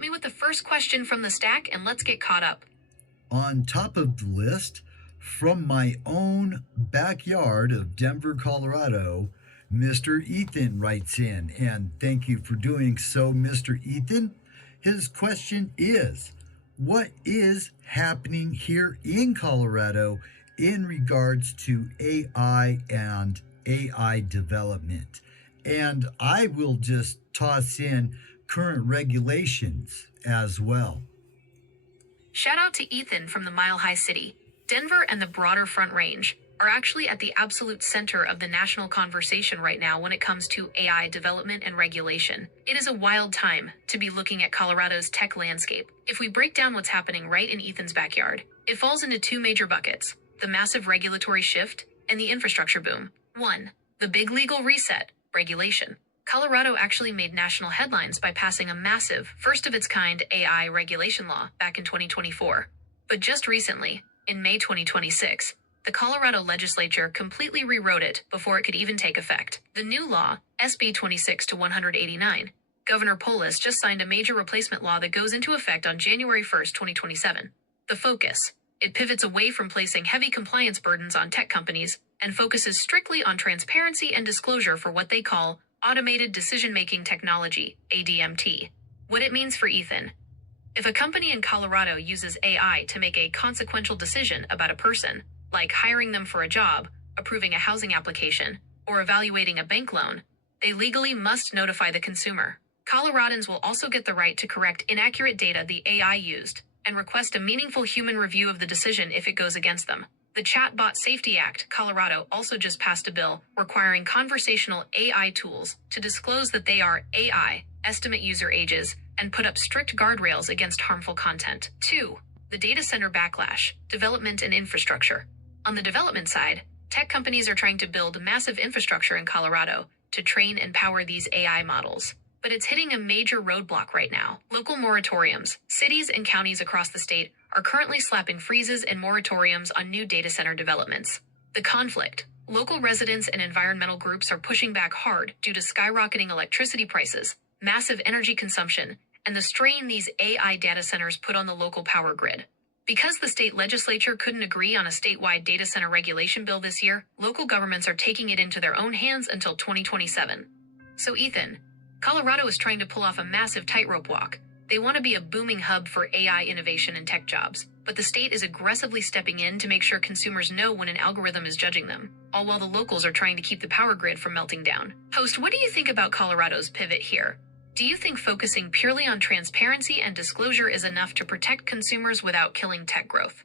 Hit me with the first question from the stack and let's get caught up. On top of the list, from my own backyard of Denver, Colorado, Mr. Ethan writes in, and thank you for doing so, Mr. Ethan. His question is, what is happening here in Colorado in regards to AI and AI development? And I will just toss in current regulations as well. Shout out to Ethan from the Mile High City. Denver and the broader Front Range are actually at the absolute center of the national conversation right now when it comes to AI development and regulation. It is a wild time to be looking at Colorado's tech landscape. If we break down what's happening right in Ethan's backyard, it falls into two major buckets: the massive regulatory shift and the infrastructure boom. 1. The big legal reset, regulation. Colorado actually made national headlines by passing a massive, first-of-its-kind AI regulation law back in 2024. But just recently, in May 2026, the Colorado legislature completely rewrote it before it could even take effect. The new law, SB 26-189, Governor Polis just signed a major replacement law that goes into effect on January 1st, 2027. The focus: it pivots away from placing heavy compliance burdens on tech companies and focuses strictly on transparency and disclosure for what they call Automated Decision-Making Technology, ADMT. What it means for Ethan: if a company in Colorado uses AI to make a consequential decision about a person, like hiring them for a job, approving a housing application, or evaluating a bank loan, they legally must notify the consumer. Coloradans will also get the right to correct inaccurate data the AI used and request a meaningful human review of the decision if it goes against them. The Chatbot Safety Act, Colorado, also just passed a bill requiring conversational AI tools to disclose that they are AI, estimate user ages, and put up strict guardrails against harmful content. 2. The data center backlash, development and infrastructure. On the development side, tech companies are trying to build massive infrastructure in Colorado to train and power these AI models. But it's hitting a major roadblock right now. Local moratoriums. Cities and counties across the state are currently slapping freezes and moratoriums on new data center developments. The conflict. Local residents and environmental groups are pushing back hard due to skyrocketing electricity prices, massive energy consumption, and the strain these AI data centers put on the local power grid. Because the state legislature couldn't agree on a statewide data center regulation bill this year, local governments are taking it into their own hands until 2027. So Ethan, Colorado is trying to pull off a massive tightrope walk. They want to be a booming hub for AI innovation and tech jobs, but the state is aggressively stepping in to make sure consumers know when an algorithm is judging them, all while the locals are trying to keep the power grid from melting down. Host, what do you think about Colorado's pivot here? Do you think focusing purely on transparency and disclosure is enough to protect consumers without killing tech growth?